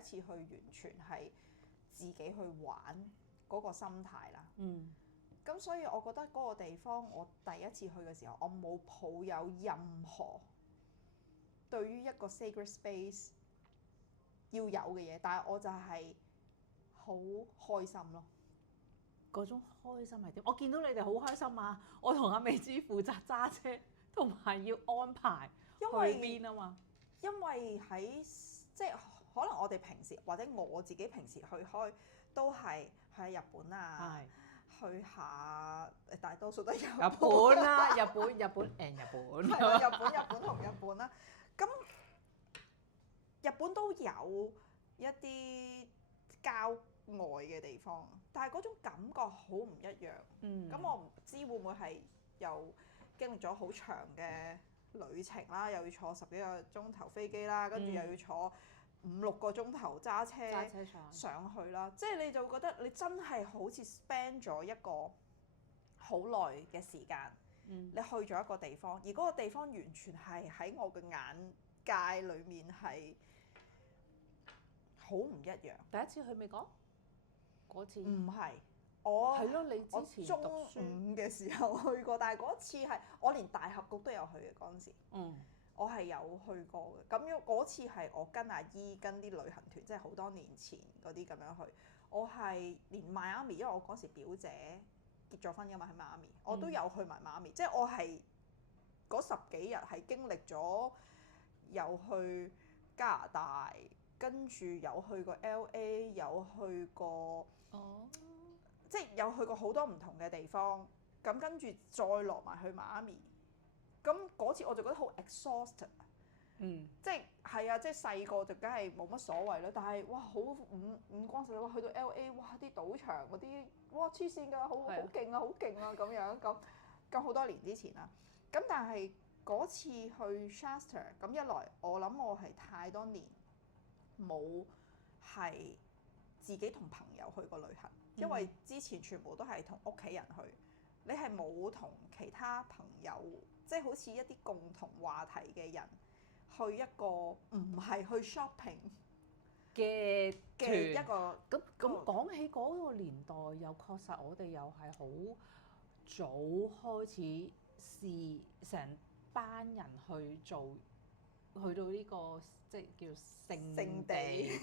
一次去完全係自己去玩嗰個心態啦。咁所以我覺得嗰個地方我第一次去嘅時候，我冇抱有任何對於一個 sacred space 要有嘅嘢，但係我就係好開心咯。嗰種開心係點？我見到你哋好開心啊！我同阿美芝負責揸車，同埋要安排去邊啊嘛。因為喺即係可能我哋平時或者我自己平時去開都係去日本啊，去下大多數都係日本啦，日本係啦，日本同日本啦。咁日本都有一啲郊外嘅地方，但係嗰種感覺好唔一樣。咁我唔知會唔會係又經歷咗好長嘅旅程啦，又要坐10幾個鐘頭飛機啦，跟住又要坐5-6個鐘頭揸車上去啦。即係你就覺得你真係好似 spend 咗一個好耐嘅時間，你去咗一個地方，而嗰個地方完全係喺我嘅眼界裏面係好唔一樣。第一次去美國嗰次唔係我係咯，你之前中5嘅時候去過，但係嗰次係我連大峽谷都有去嘅嗰陣時。我係有去過嘅。咁樣嗰次係我跟阿姨跟啲旅行團，即係好多年前嗰啲咁樣去。我係連邁阿密，因為我嗰時表姐結咗婚㗎嘛喺邁阿密，我都有去埋邁阿密。即係我係嗰10幾日係經歷咗，有去加拿大，跟住有去過 LA， 有去過即係有去過好多唔同嘅地方。咁跟住再落埋去邁阿密。咁嗰次我就覺得好 exhausted。即係啊，即係細個就梗係冇乜所謂啦。但係哇，好五光十色，哇！去到 LA， 哇！啲賭場嗰啲，哇！黐線㗎，好勁啊，好勁啊咁樣咁好多年之前啦。咁但係嗰次去 Shasta， 咁一來我諗我係太多年冇係自己同朋友去過旅行，因為之前全部都係同屋企人去，你係冇同其他朋友，即係好似一啲共同話題嘅人去一個唔係去 shopping 嘅一個。咁講起嗰個年代，又確實我哋又係好早開始試成班人去做，去到呢個即係叫聖地，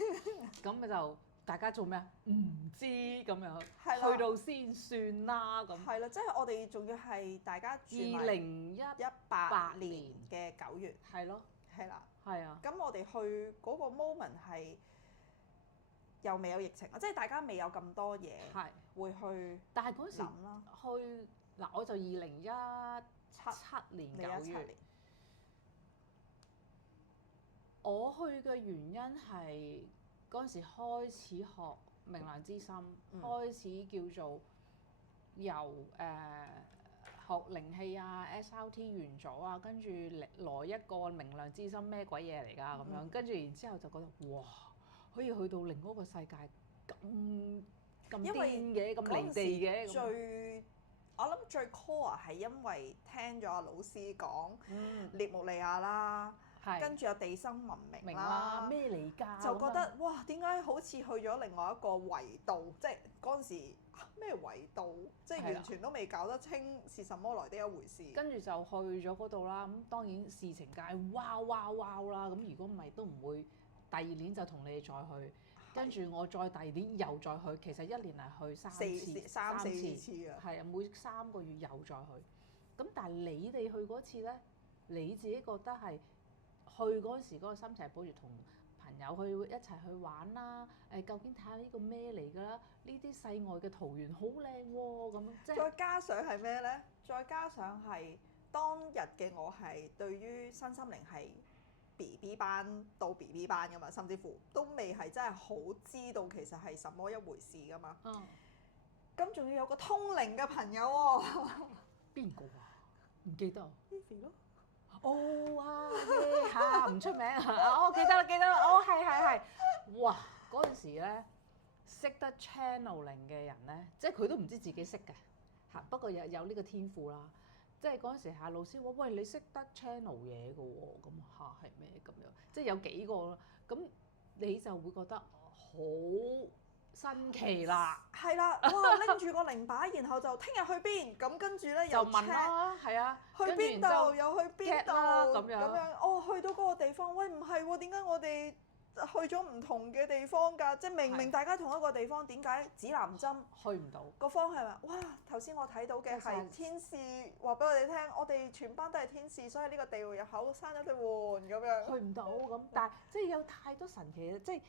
咁咪就大家做咩啊？唔知咁樣，去到先算啦咁。係啦，即係我哋仲要係大家住2018年嘅9月。係咯，係啦，係啊。咁我哋去嗰個 moment 係又未有疫情啊，即係大家未有咁多嘢會去。但係嗰時去嗱，我就2017年9月。我去嘅原因係嗰陣時開始學明良之心，開始叫做由學靈氣啊 SRT 完咗啊，跟住來一個明良之心咩鬼嘢嚟㗎咁樣，跟住然之後就覺得哇，可以去到另一個世界咁癲嘅，咁離地嘅。我諗最 core 係因為聽咗阿老師講列姆利亞啦。跟住有地心文明啦，咩嚟㗎？就覺得哇，點解好似去咗另外一個維度？即係嗰陣時咩維度？即係完全都未搞得清是什麼來的一回事。跟住就去咗嗰度啦。咁當然事情梗係哇啦。咁如果唔係都唔會第二年就同你哋再去。跟住我再第二年又再去，其實一年係去3次啊。係啊，每3個月又再去。咁但係你哋去嗰次呢，你自己覺得係？去嗰時嗰個心情係保住同朋友去一齊去玩啦。究竟睇下呢個咩嚟㗎啦？呢啲世外嘅桃源好靚喎，咁即係再加上係咩呢？再加上係當日嘅我係對於身心靈係 BB 班到 BB 班㗎嘛，甚至乎都未係真係好知道其實係什麼一回事㗎嘛。咁仲要有個通靈嘅朋友喎。邊個啊？唔記得啊。Evie 咯。嚇唔出名啊！我記得啦，係。哇！嗰陣時咧，識得 channeling 嘅人咧，即係佢都唔知自己識嘅嚇，不過有呢個天賦啦。即係嗰陣時係老師話：喂，你識得 channel 嘢嘅喎，咁嚇係咩咁樣？即係有幾個啦。咁你就會覺得好新奇啦。係啦，哇！拎住個零擺，然後就聽日去邊？咁跟住咧又就問 check 啦，係啊，去邊度又去邊 get 啦度咁樣咁樣。哦，去到嗰個地方，喂唔係喎，點解我哋去咗唔同嘅地方㗎？即係明明大家同一個地方，點解指南針去唔到？個方係話，哇！頭先我睇到嘅係天使話俾我哋聽，我哋全班都係天使，所以呢個地獄入口生咗對換咁樣。去唔到咁，但係即係有太多神奇嘅，即係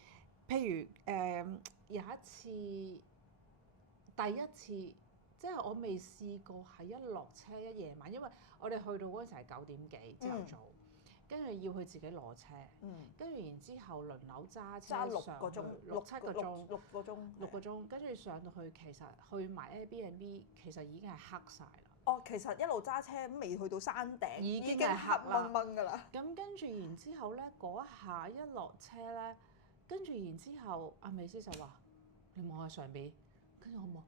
譬如有一次第一次，即係我未試過係一落車一夜晚，因為我哋去到嗰陣時係9點幾朝頭早，跟住要去自己攞車，跟住然之後輪流揸車揸6個鐘6-7個鐘，6個鐘，跟住上到去其實去埋 Airbnb 其實已經係黑晒啦。哦，其實一路揸車未去到山頂，已經係係黑啦黑掹掹㗎啦。咁跟住然之後咧，嗰一下一落車咧，跟住然之後阿美斯就話：你望下上邊，跟住我望，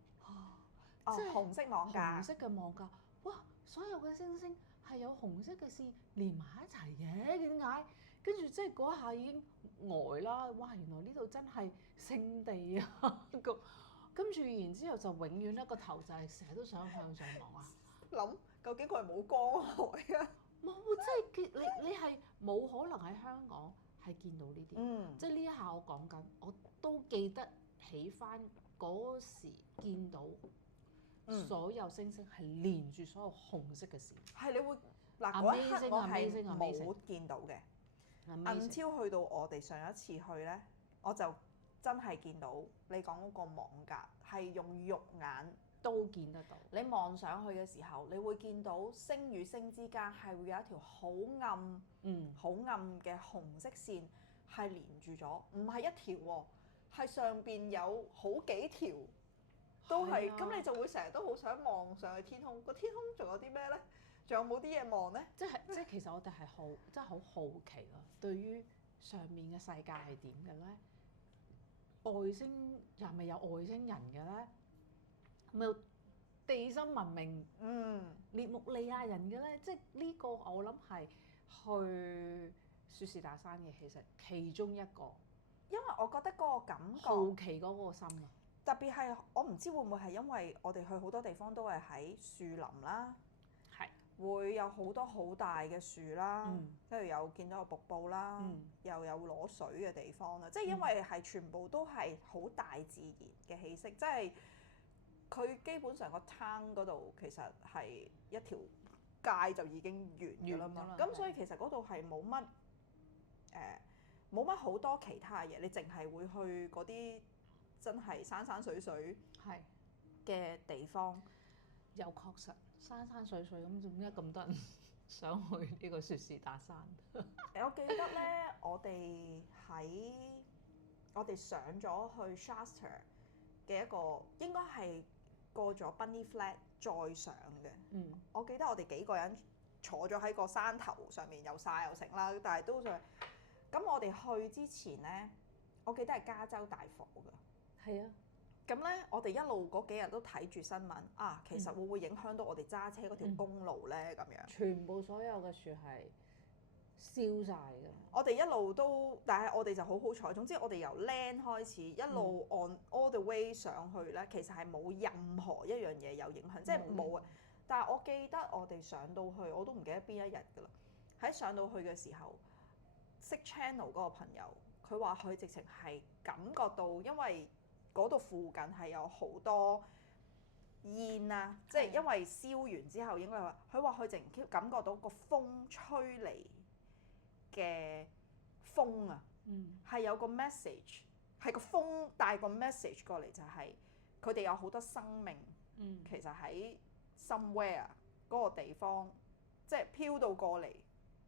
即係紅色網架，紅色嘅網架，哇！所有嘅星星係有紅色嘅線連埋一齊嘅，點解？跟住即係嗰一下已經呆啦！哇！原來呢度真係聖地啊！跟住然之後就永遠咧個頭就係成日都想向上望啊！諗究竟佢係冇光害啊？冇，即係你係冇可能喺香港係見到呢啲。即係呢一下我講緊，我都記得起翻嗰時見到所有星星係連住所有紅色嘅線。係你會嗱嗰一刻我係冇見到嘅。until 去到我哋上一次去咧，我就真係見到你講嗰個網架係用肉眼都見得到。你望上去嘅時候，你會見到星與星之間係會有一條好暗、好暗嘅紅色線係連住咗，唔係一條喎，係上邊有好幾條都係。咁你就會成日都好想望上去天空。個天空仲有啲咩咧？仲有冇啲嘢望咧？即係其實我哋係真係好好奇咯，對於上面嘅世界係點嘅咧？外星又係咪有外星人嘅咧？係咪有地心文明？列穆利亞人嘅咧？即係呢個我諗係去雪士達山嘅其中一個。因為我覺得嗰個感覺好奇嗰個心啊！特別係我唔知會唔會係因為我哋去好多地方都係喺樹林啦。會有好多好大嘅樹啦，跟住有見到個瀑布啦，又有攞水嘅地方啦，即係因為係全部都係好大自然嘅氣息，即係佢基本上個灘嗰度其實係一條街就已經完㗎啦嘛，咁所以其實嗰度係冇乜好多其他嘢，你淨係會去嗰啲真係山山水水嘅地方，又確實。山山水水咁，點解咁多人想去呢個雪士達山？我記得咧，我哋上咗去 Shasta 嘅一個，應該係過咗 Bunny Flat 再上嘅。我記得我哋幾個人坐咗喺個山頭上面，又曬又食啦，但係都上。咁我哋去之前咧，我記得係加州大火㗎。係啊。咁咧，我哋一路嗰幾日都睇住新聞啊，其實會唔會影響到我哋揸車嗰條公路咧？咁樣全部所有嘅樹係燒晒㗎。我哋一路都，但係我哋就好好彩。總之我哋由 land 開始一路 on all the way 上去咧，其實係冇任何一樣嘢有影響，即係冇啊。但係我記得我哋上到去，我都唔記得邊一日㗎啦。喺上到去嘅時候，識 channel 嗰個朋友，佢話佢直情係感覺到，因為嗰度附近係有好多煙啊，即係因為燒完之後應該話，佢話佢直情感覺到個風吹嚟嘅風啊，係有個 message， 係個風帶個 message 過嚟，就係佢哋有好多生命，其實喺 somewhere 嗰個地方，即係飄到過嚟，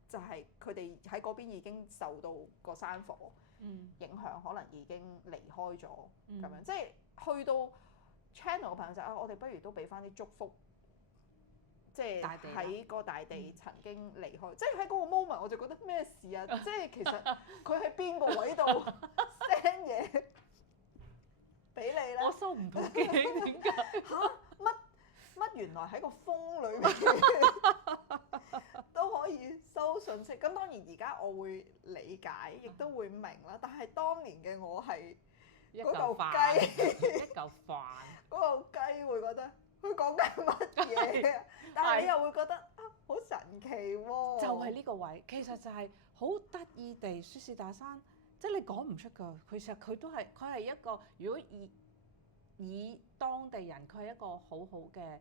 就係佢哋喺嗰邊已經受到個山火影響，可能已經離開咗咁樣，即係去到 channel 嘅朋友就我哋不如都俾翻啲祝福，即係喺個大地曾經離開，即係喺嗰個 moment 我就覺得咩事啊！即係其實佢喺邊個位度 send 嘢俾你咧？我收唔到機，點解嚇乜原來喺個風裏面都可可以收信息。咁當然而家我會理解，亦都會明啦。但係當年嘅我係嗰嚿雞，一嚿飯，嗰嚿雞會覺得佢講緊乜嘢啊？但係你又會覺得啊，好神奇喎！就係呢個位，其實就係好得意地，雪士大山，即係你講唔出㗎。其實佢都係佢係一個，如果以當地人，佢係一個好好嘅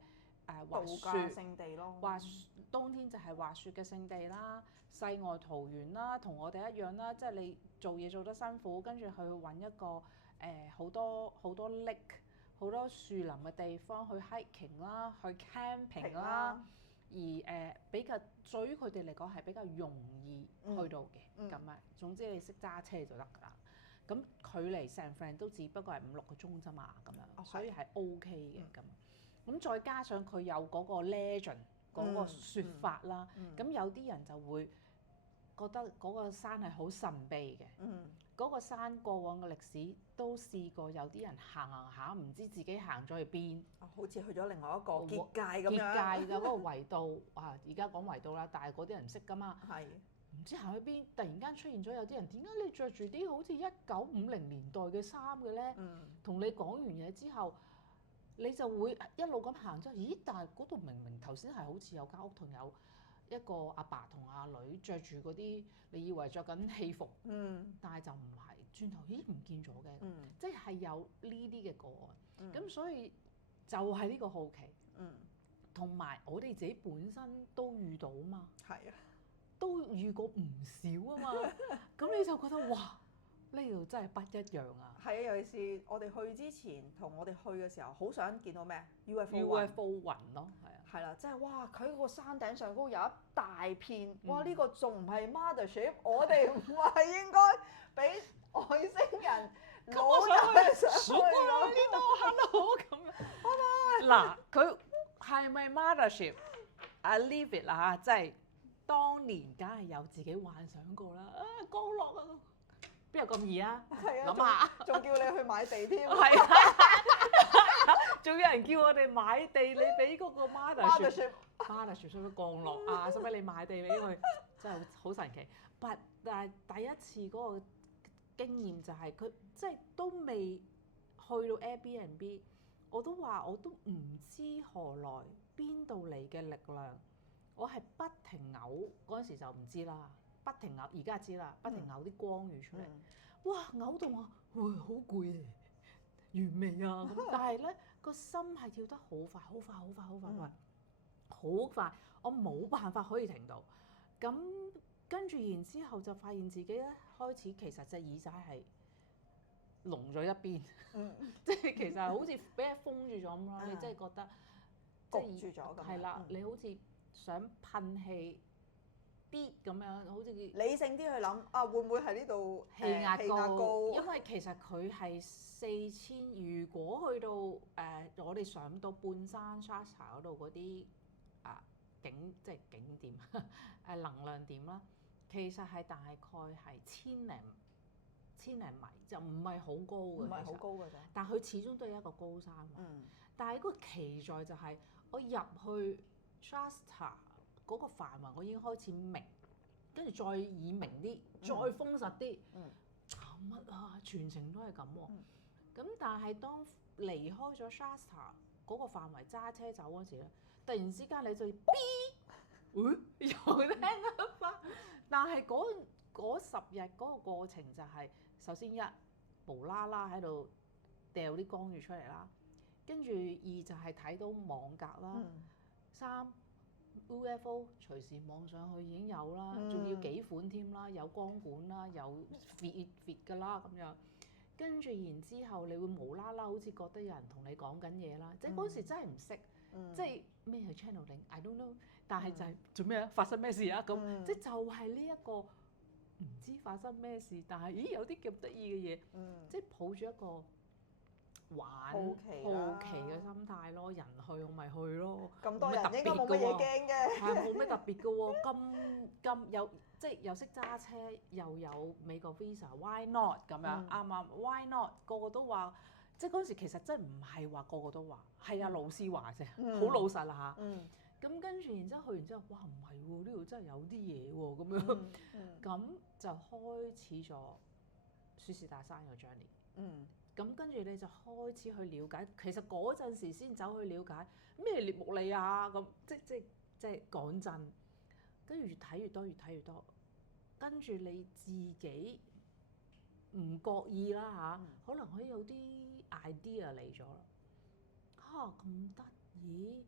滑雪勝地咯。冬天就係滑雪嘅勝地啦，世外桃源啦，同我哋一樣啦。即係你做嘢做得辛苦，跟住去揾一個好多 lake 好多樹林嘅地方去 hiking 啦，去 camping 啦。而比較對於佢哋嚟講係比較容易去到嘅咁啊。總之你識揸車就得㗎啦。咁距離 San Fran 都只不過係5-6個鐘啫嘛，咁樣，所以係 OK 嘅咁。咁再加上佢有嗰個 legend 嗰個説法啦，咁有啲人就會覺得嗰個山係好神秘嘅。嗰個山過往嘅歷史都試過有啲人行下，唔知自己行咗去邊，好似去咗另外一個結界咁樣。結界嘅嗰個維度啊，而家講維度啦，但係嗰啲人唔識噶嘛。係。唔知行去邊，突然間出現咗有啲人，點解你着住啲好似1950年代嘅衫嘅咧？同你講完嘢之後，你就會一路咁行咗。咦？但係嗰度明明頭先係好似有間屋同有一個阿爸同阿女着住嗰啲，你以為着緊戲服，但係就唔係。轉頭咦唔見咗嘅，即係有呢啲嘅個案。咁所以就係呢個好奇，同埋我哋自己本身都遇到嘛。係啊。都遇過唔少啊嘛，咁你就覺得哇，呢度真係不一樣啊！係啊，尤其是我哋去之前同我哋去嘅時候，好想見到咩 UFO 雲咯，係啊，係啦，即係哇，佢個山頂上高有一大片，哇！呢個仲唔係 Mothership？ 我哋唔係應該俾外星人攞咗上去咯？呢度 hello 咁樣，嗱，佢係咪 Mothership？I leave it 啦嚇，即係。當年梗係有自己幻想過啦，降落啊，邊有咁易啊？諗下，仲叫你去買地添，係啊，仲有人叫我哋買地，你俾嗰個 Mothership 使唔使降落啊？使唔使你買地俾佢？真係好神奇。但係第一次嗰個經驗就係佢即係都未去到 Airbnb， 我都話我都唔知何來邊度嚟嘅力量。我係不停嘔嗰陣時就唔知啦，不停嘔，而家知啦，不停嘔啲光魚出嚟，哇嘔到我，好攰啊，完未啊？但係咧個心係跳得好快，好快，好快，好快，好快，我冇辦法可以停到。咁跟住然之後就發現自己咧開始其實隻耳仔係聾咗一邊，即係其實係好似俾人封住咗咁咯。你真係覺得焗住咗咁。係啦，你好似想噴氣啲咁樣，好似理性啲去諗啊，會唔會係呢度氣壓高？因為其實佢係4000，如果去到我哋上到半山 Shasta 嗰度嗰啲景點能量點啦，其實係大概係千零米，就唔係好高嘅，唔係好高嘅啫。但係佢始終都係一個高山。但係嗰個奇在就係我入去 Shasta 嗰個範圍，我已經開始明，跟住再耳明啲，再封實啲。搞乜啊？全程都係咁喎。咁但係當離開咗 Shasta 嗰個範圍揸車走嗰時咧，突然之間你就又聽得翻。但係嗰10日嗰個過程就係、首先一無啦啦喺度掉啲光魚出嚟啦，跟住2就係睇到網格啦，3 UFO 隨時望上去已經有啦，仲要幾款添啦，有光管啦，有 fit 㗎啦咁樣。跟住然之後，你會無啦啦好似覺得有人同你講緊嘢啦，即係嗰時真係唔識，即係咩係 channeling，I don't know。但係就係做咩啊？發生咩事啊？咁即係就係呢一個唔知發生咩事，但係有啲咁得意嘅嘢，即係抱住一個玩好奇嘅心態咯。人去我咪去咯，咁多人應該冇乜嘢驚嘅，係冇咩特別嘅喎。咁有即係又識揸車，又有美國 visa，why not 咁樣啱唔啱？Why not 個個都話，即係嗰時其實真係唔係話個個都話，係阿老師話啫，好老實啦嚇。咁跟住然之後去完之後，哇唔係喎，呢度真係有啲嘢喎咁樣，咁就開始咗舒士大山嘅 journey。咁跟住你就開始去了解，其實嗰陣時先走去了解咩獵木利啊咁，即係講真，跟住越睇越多，越睇越多，跟住你自己唔覺意啦嚇，可能可以有啲 idea 嚟咗啦。嚇咁得意，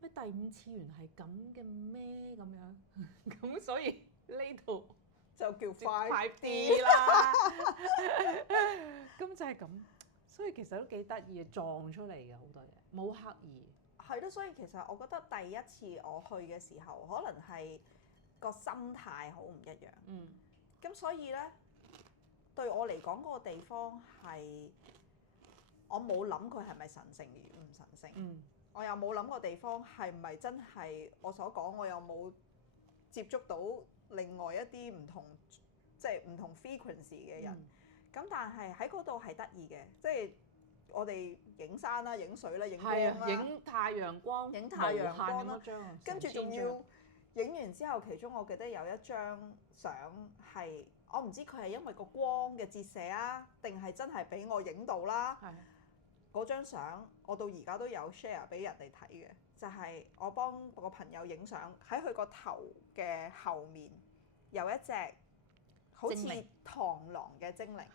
咩第五次元係咁嘅咩咁樣？咁所以呢度就叫 5D 啦。咁就係咁，所以其實都幾得意嘅，撞出嚟嘅好多嘢，冇刻意。係咯，所以其實我覺得第一次我去嘅時候，可能係個心態好唔一樣。咁所以咧，對我嚟講嗰個地方係我冇諗佢係咪神聖與唔神聖。我又冇諗過地方係咪真係我所講，我又冇接觸到另外一啲唔同即係唔同 frequency 嘅人。咁但係喺嗰度係得意嘅，即係我哋影山啦、影水啦、影光啦，影太陽光、影太陽光啦，跟住仲要影完之後，其中我記得有一張相係我唔知佢係因為個光嘅折射啊，定係真係俾我影到啦。嗰張相我到而家都有 share 俾人哋睇嘅，就係我幫個朋友影相，喺佢個頭嘅後面有一隻好似螳螂嘅精靈。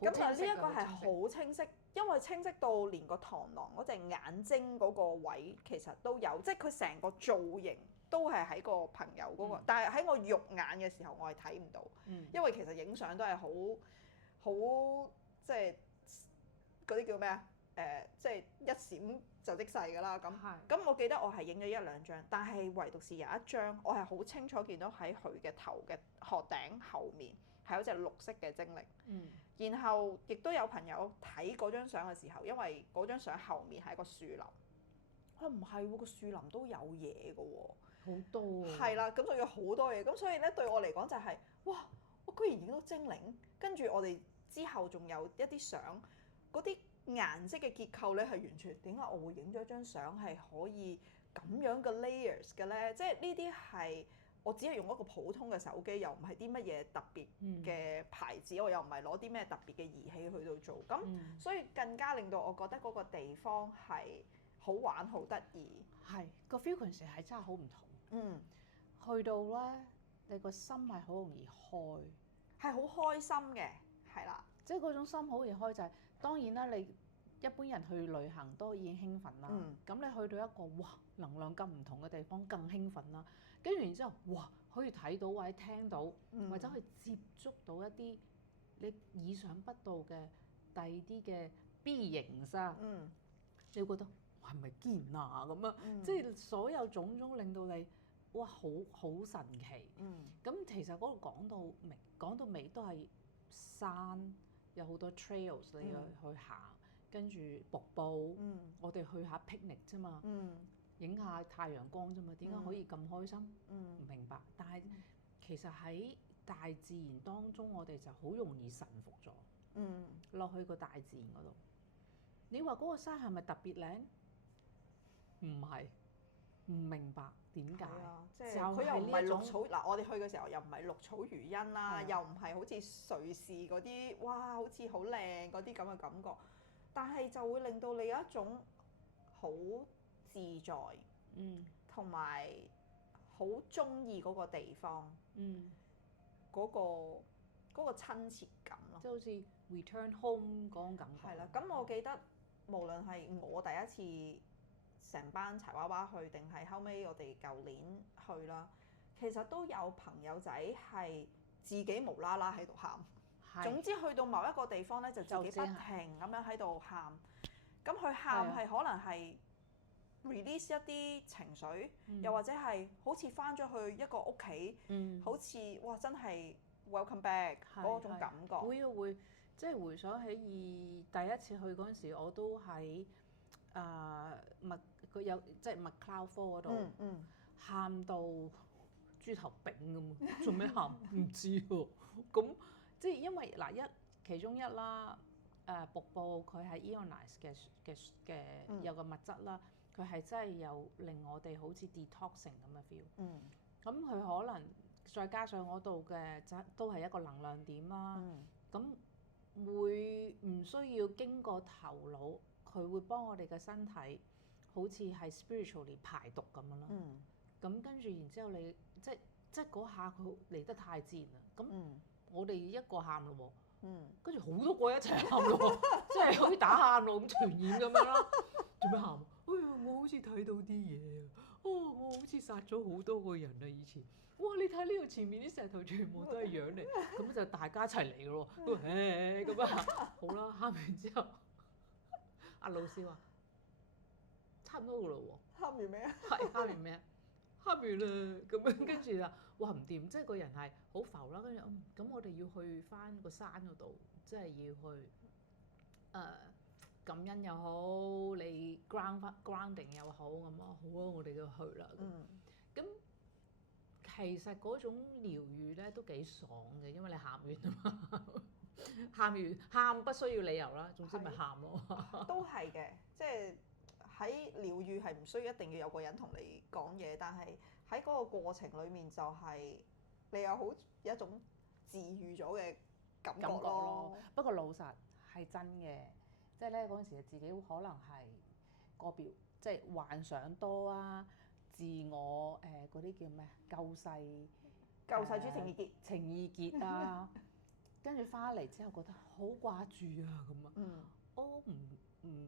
咁就呢一個係好清晰，因為清晰到連個螳螂嗰隻眼睛嗰個位其實都有，即係佢成個造型都係喺個朋友嗰個，但係喺我肉眼嘅時候我係睇唔到，因為其實影相都係好即係嗰啲叫咩啊？即係一閃就即逝㗎啦。咁我記得我係影咗一兩張，但係唯獨是有一張我係好清楚見到喺佢嘅頭嘅殼頂後面係有隻綠色嘅精靈。然後亦都有朋友睇嗰張相嘅時候，因為嗰張相後面係一個樹林，唔係喎，個樹林都有嘢㗎喎，好多係啦，咁仲有好多嘢，咁所以咧對我嚟講就係、哇，我居然影到精靈，跟住我哋之後仲有一啲相，嗰啲顏色嘅結構咧係完全點解我會影咗張相係可以咁樣嘅 layers 嘅咧？即係呢啲係我只係用一個普通嘅手機，又唔係啲乜嘢特別嘅牌子，我又唔係攞啲咩特別嘅儀器去到做，咁所以更加令到我覺得嗰個地方係好玩好得意。係個 frequency 係真係好唔同。去到咧，你個心係好容易開，係好開心嘅，係啦。即係嗰種心好易開就係、當然啦，你一般人去旅行都已經興奮啦。咁你去到一個哇能量咁唔同嘅地方更興奮啦。跟住然之後，哇可以睇到或者聽到，或者去接觸到一啲你意想不到嘅第二啲嘅 B 型啊。你會覺得係咪堅啊咁啊？即係所有種種令到你哇好神奇。咁其實嗰度講到尾都係山，有好多 trails 你要去行，跟住瀑布，我哋去下 picnic 啫嘛，影下太陽光啫嘛，點解可以咁開心？唔明白。但係其實喺大自然當中，我哋就好容易臣服咗，落去個大自然嗰度。你話嗰個山係咪特別靚？唔係，唔明白點解？即係佢又唔係綠草嗱，我哋去嘅時候又唔係綠草如茵啦，又唔係好似瑞士嗰啲哇，好似好靚嗰啲咁嘅感覺，但係就會令到你有一種好自在，同埋好中意嗰個地方，嗰個親切感咯，即係好似 return home 嗰種感覺。係啦，咁我記得無論係我第一次成班柴娃娃去，定係後尾我哋舊年去啦，其實都有朋友仔係自己無啦啦喺度喊。總之去到某一個地方咧，就自己不停咁樣喺度喊。咁佢喊係可能係 release 一啲情緒，又或者係好似翻咗去一個屋企，好似哇真係 welcome back 嗰種感覺。會即係回想起第一次去嗰陣時，我都喺佢有即係 McLeod Falls 嗰度，喊到豬頭炳咁，做咩喊？唔知喎。咁即係因為其中一啦，瀑布佢係 ionized 嘅有個物質啦，佢係真係有令我哋好似 detoxing 咁嘅 feel。嗯。咁佢可能再加上嗰度嘅都係一個能量點啦。咁、會唔需要經過頭腦，佢會幫我哋嘅身體好似係 spiritually 排毒咁樣咯。咁跟住然之後你即嗰下佢嚟得太自然啦。咁我哋一個喊咯喎，跟住好多個一齊喊咯喎，即係好似打喊路咁傳染咁樣咯。做咩喊？哎呀，我好似睇到啲嘢啊！我好似殺咗好多個人啊！以前，哇！你睇呢度前面啲石頭全部都係樣嚟，咁就大家一齊嚟咯喎。咁啊，好啦，喊完之後，阿老師話差唔多噶咯喎。喊完未啊？係喊完未啊？喊完啦，咁樣跟住啊，哇唔掂，即係個人係好浮啦。跟住咁我哋要去翻個山嗰度，即係要去感恩又好，你 grounding 又好咁啊，好啊，我哋就去啦。咁其實嗰種療愈咧都幾爽嘅，因為你喊完啊嘛，喊不需要理由啦，總之咪喊咯。都係嘅，即係喺療愈係唔需要一定要有個人同你講嘢，但係喺嗰個過程裡面就係你有一種治愈咗嘅感覺咯。不過老實係真嘅，即係咧嗰陣時自己可能係個別即係幻想多啊，自我嗰啲叫咩救世主情意結啊，跟住翻嚟之後覺得好掛住啊咁啊。我唔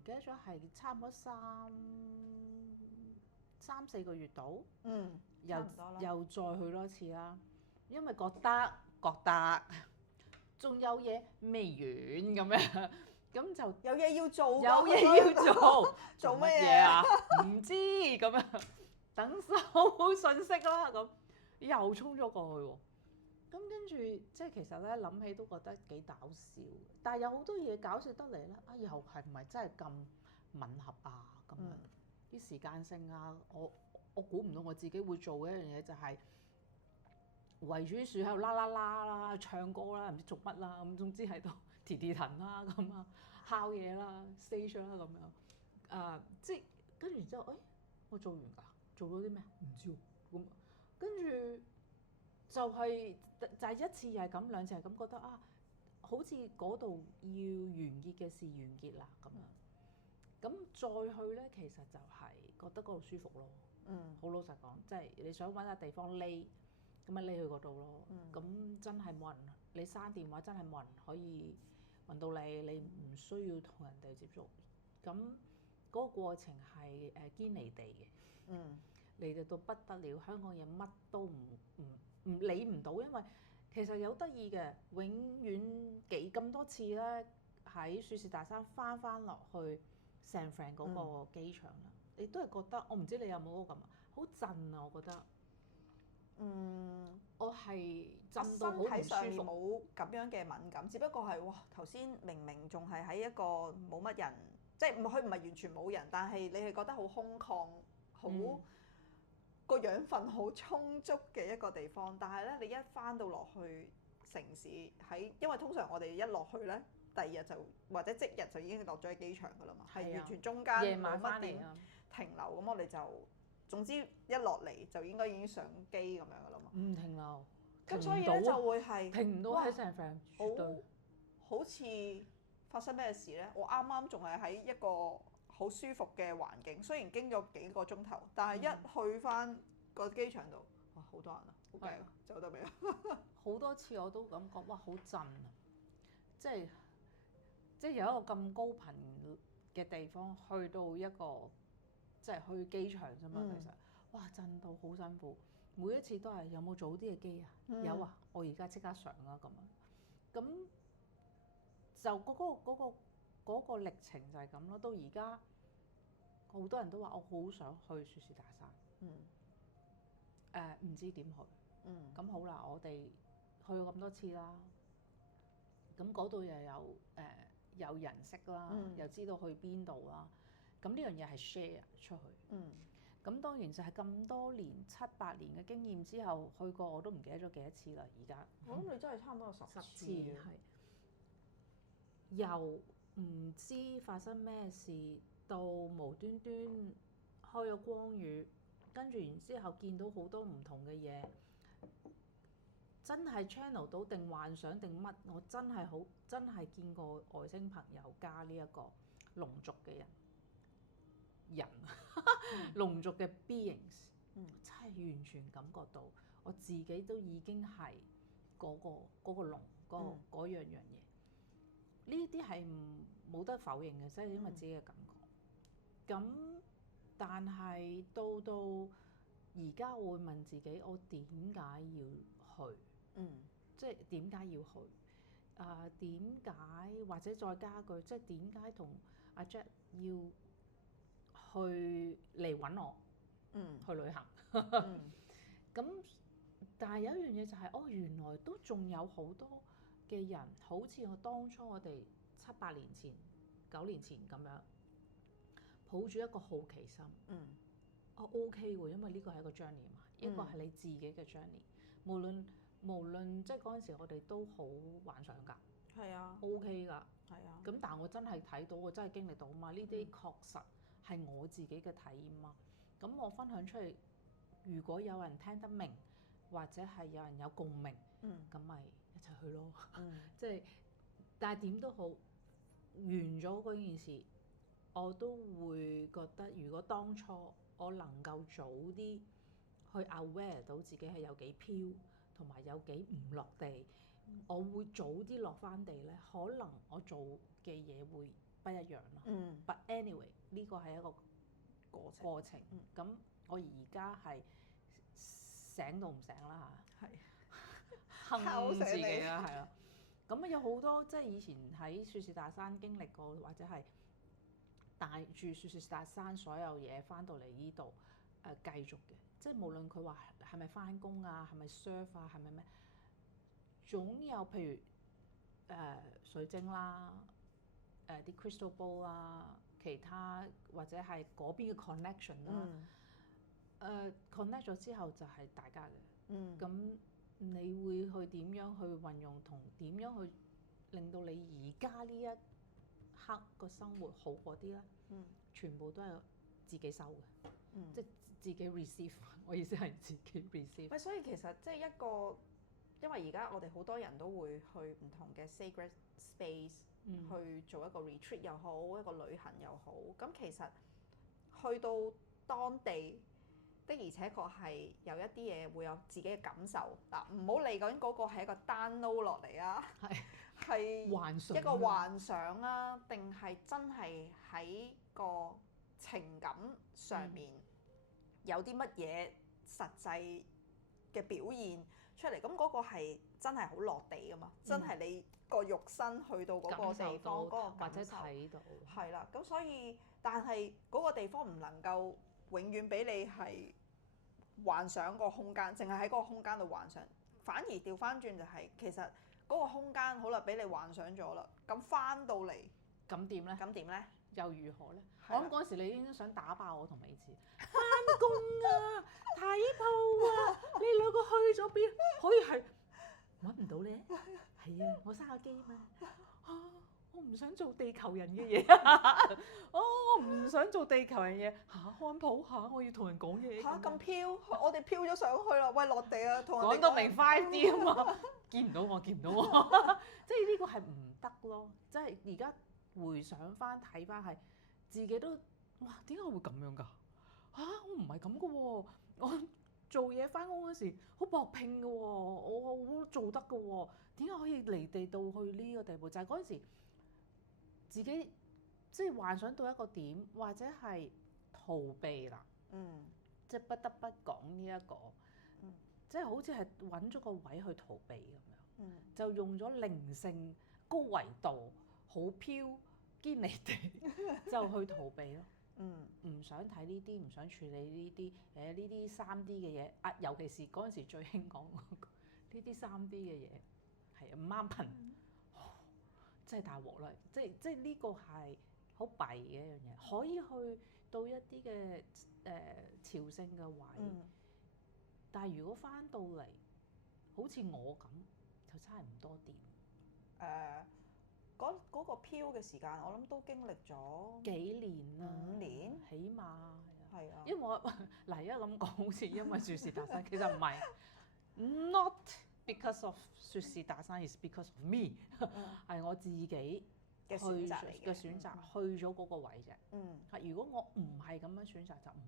記得咗係差唔多三四個月度，又再去多次啦，因為覺得仲有嘢未完咁樣，咁就有嘢要做，做乜嘢啊？唔知咁樣，等收信息啦，咁又衝咗過去喎。咁跟住即係其實咧諗起都覺得幾搞笑，但係有好多嘢搞笑得嚟咧，又係唔係真係咁吻合啊？咁樣啲時間性啊，我估唔到我自己會做嘅一樣嘢就係圍住啲樹喺度啦，唱歌啦，唔知做乜啦，咁總之喺度騰啦咁啊，敲嘢啦 stage 啦咁樣，即係跟住然之後，我做完㗎，做咗啲咩？唔知喎，咁跟住就係一次又係咁，兩次係咁，覺得好似嗰度要完結嘅事完結啦咁樣，咁再去咧，其實就係覺得嗰度舒服咯。好老實講，即係你想揾下地方匿，咁咪匿去嗰度咯。咁真係冇人，你刪電話真係冇人可以揾到你，你唔需要同人哋接觸。咁嗰個過程係堅離地嘅，離地到不得了。香港嘢乜都唔理唔到，因為其實有得意嘅，永遠咁多次咧喺雪士大山翻落去 San Fran 嗰個機場啦。你都係覺得，我唔知你有冇嗰個咁啊，好震啊！我覺得，我係震到好唔舒服。身體上面冇咁樣嘅敏感，只不過係哇頭先明明仲係喺一個冇乜人，即係佢唔係完全冇人，但係你係覺得好空曠，好個養分好充足嘅一個地方。但係咧，你一翻到落去城市因為通常我哋一落去咧，第二日就或者即日就已經落咗喺機場㗎啦嘛，係完全中間夜晚翻嚟停留，咁我哋就總之一落嚟就應該已經上機咁樣噶啦嘛。唔停留，咁所以咧就會係停唔到喺 San Fran，好似發生咩事咧？我啱啱仲係喺一個好舒服嘅環境，雖然經咗幾個鐘頭，但係一去翻個機場度，哇好多人啊，好驚啊，走得未啊？好多次我都感覺哇好震啊！即係有一個咁高頻嘅地方，去到一個。即係去機場啫嘛，其實哇震到好辛苦，每一次都係有冇早啲嘅機啊？有啊，我而家即刻上啦咁樣，咁就嗰個歷程就係咁咯。到而家好多人都話我好想去雪士大山，唔知點去，咁好啦，我哋去咗咁多次啦，咁嗰度又有人識啦，又知道去邊度啦。咁呢樣嘢係 share 出去，咁當然就係咁多年7、8年嘅經驗之後去過，我都唔記得咗幾多次啦。而家我諗你真係差唔多有10次，係由唔知發生咩事到無端端開咗光宇，跟住然之後見到好多唔同嘅嘢，真係 channel 到定幻想定乜？我真係見過外星朋友加呢一個龍族嘅人，龍族嘅 beings，真係完全感覺到我自己都已經係嗰個龍嗰樣嘢。呢啲係冇得否認嘅，即係因為自己嘅感覺。咁但係到而家我會問自己，我點解要去？即係點解要去？點解或者再加句，即係點解同阿 Jack 要去嚟揾我？去旅行。咁但係有一樣嘢就係，原來都仲有好多嘅人，好似我當初我哋7、8年前、9年前咁樣，抱住一個好奇心。OK 喎，因為呢個係一個 journey 嘛，一個係你自己嘅 journey。無論即係嗰陣時，我哋都好幻想㗎。係啊。OK 㗎。係啊。咁但係我真係睇到，我真係經歷到嘛。呢啲確實係我自己嘅體驗嘛。咁我分享出嚟，如果有人聽得明，或者係有人有共鳴，咁咪一齊去咯。即係，但係點都好，完咗嗰件事，我都會覺得，如果當初我能夠早啲去 aware 到自己係有幾飄，同埋有幾唔落地，我會早啲落翻地咧，可能我做嘅嘢會不一樣咯。But anyway，呢個係一個過程。咁我而家係醒到唔醒啦嚇，坑自己啦，係咯。咁有好多即係以前喺雪士大山經歷過，或者係帶住雪士大山所有嘢翻到嚟呢度繼續嘅。即係無論佢話係咪翻工啊，係咪 surf 啊，係咪咩，總有譬如水晶啦，啲 crystal ball 啦，其他或者係嗰邊嘅 connection 啦。connect 咗之後就係大家嘅。咁你會去點樣去運用，同點樣去令到你而家呢一刻個生活好嗰啲咧？全部都係自己收嘅。即係自己 receive。我意思係自己 receive。所以其實即係一個，因為而家我哋好多人都會去唔同嘅 sacred space 去做一個 retreat 又好，一個旅行又好。咁其實去到當地的而且確係有一啲嘢會有自己嘅感受。嗱，唔好理究竟嗰個係一個 download 落嚟啊，係一個幻想啊，定係真係喺個情感上面有啲乜嘢實際嘅表現出嚟。咁嗰個係真係好落地㗎嘛，真係你個肉身去到嗰個地方，嗰個感受，或者睇到係啦。咁所以，但係嗰個地方唔能夠永遠俾你係幻想個空間，淨係喺嗰個空間度幻想。反而調翻轉就係，其實嗰個空間好啦，俾你幻想咗啦，咁翻到嚟咁點咧？咁點咧？又如何咧？我諗嗰時你已經想打爆我同美智，翻工啊，睇鋪啊，你兩個去咗邊？可以係揾唔到咧？係啊，我生個機嘛。我唔想做地球人嘅嘢。我唔想做地球人嘢。看鋪下，我要同人講嘢。咁飄，我哋飄咗上去啦。喂，落地啊，同人講到明 5D 啊嘛，見唔到我，見唔到我。即係呢個係唔得咯。即係而家回想翻睇翻係自己都哇，點解會咁樣㗎？我唔係咁嘅喎，我做嘢翻工嗰時好搏拼嘅喎，我好做得嘅喎，點解可以離地到去呢個地步？就係嗰陣時自己即係幻想到一個點，或者係逃避啦。即係不得不講呢一個，即係好似係揾咗個位去逃避咁樣。就用咗靈性高維度好飄堅離地就去逃避咯。唔想睇呢啲，唔想處理呢啲呢啲 3D 嘅嘢。尤其是嗰陣時最興講呢啲 3D 嘅嘢係唔啱頻，真係大鑊啦！即係呢個係好弊嘅一樣嘢，可以去到一啲嘅朝聖嘅位，但係如果翻到嚟好似我咁，就差唔多掂。嗰個飄嘅時間，我諗都經歷咗幾年啦， 5年，起碼係啊，因為我嗱而家咁講，好似因為説是達山，其實唔係，not because of 説是達山，is because of me，係我自己嘅選擇嚟嘅去咗嗰個位啫。嗯，如果我唔係咁樣選擇，就唔